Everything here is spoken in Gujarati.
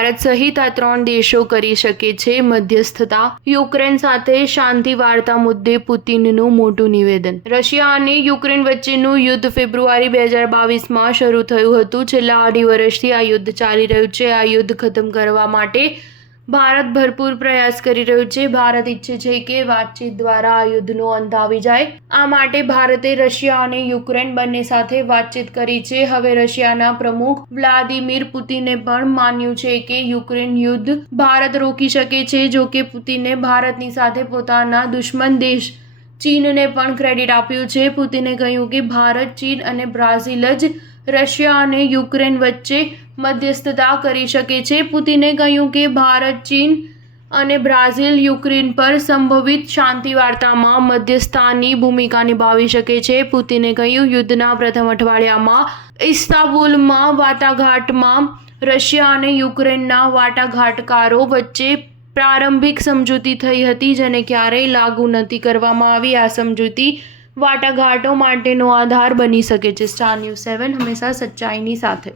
ભારત સહિત આ 3 દેશો કરી શકે છે મધ્યસ્થતા. યુક્રેન સાથે શાંતિ વાર્તા મુદ્દે પુતિનનું મોટું નિવેદન. રશિયા અને યુક્રેન વચ્ચેનું યુદ્ધ ફેબ્રુઆરી 2022માં શરૂ થયું હતું. છેલ્લા અઢી વર્ષથી આ યુદ્ધ ચાલી રહ્યું છે. આ યુદ્ધ ખતમ કરવા માટે ભારત ભરપૂર પ્રયાસ કરી રહ્યું છે. ભારત ઈચ્છે છે કે વાતચીત દ્વારા આ યુદ્ધનો અંત આવી જાય. આ માટે ભારતે રશિયા અને યુક્રેન બંને સાથે વાતચીત કરી છે. હવે રશિયાના પ્રમુખ વ્લાદિમીર પુતિને પણ માન્યું છે કે યુક્રેન યુદ્ધ ભારત રોકી શકે છે. જો કે પુતિને ભારતની સાથે પોતાના દુશ્મન દેશ ચીનને પણ ક્રેડિટ આપ્યું છે. પુતિને કહ્યું કે ભારત, ચીન અને બ્રાઝિલ જ રશિયા અને યુક્રેન વચ્ચે મધ્યસ્થતા કરી શકે છે. પુતિને કહ્યું કે ભારત, ચીન અને બ્રાઝિલ યુક્રેન પર સંભવિત શાંતિ વાર્તામાં મધ્યસ્થતાની ભૂમિકા નિભાવી શકે છે. પુતિને કહ્યું, યુદ્ધના પ્રથમ અઠવાડિયામાં ઇસ્તાંબુલમાં વાટાઘાટમાં રશિયા અને યુક્રેનના વાટાઘાટકારો વચ્ચે પ્રારંભિક સમજૂતી થઈ હતી, જેને ક્યારેય લાગુ નથી કરવામાં આવી. આ સમજૂતી વાટાઘાટો માટેનો આધાર બની શકે છે. સ્ટાર ન્યૂઝ 7 હંમેશા સચ્ચાઈની સાથે.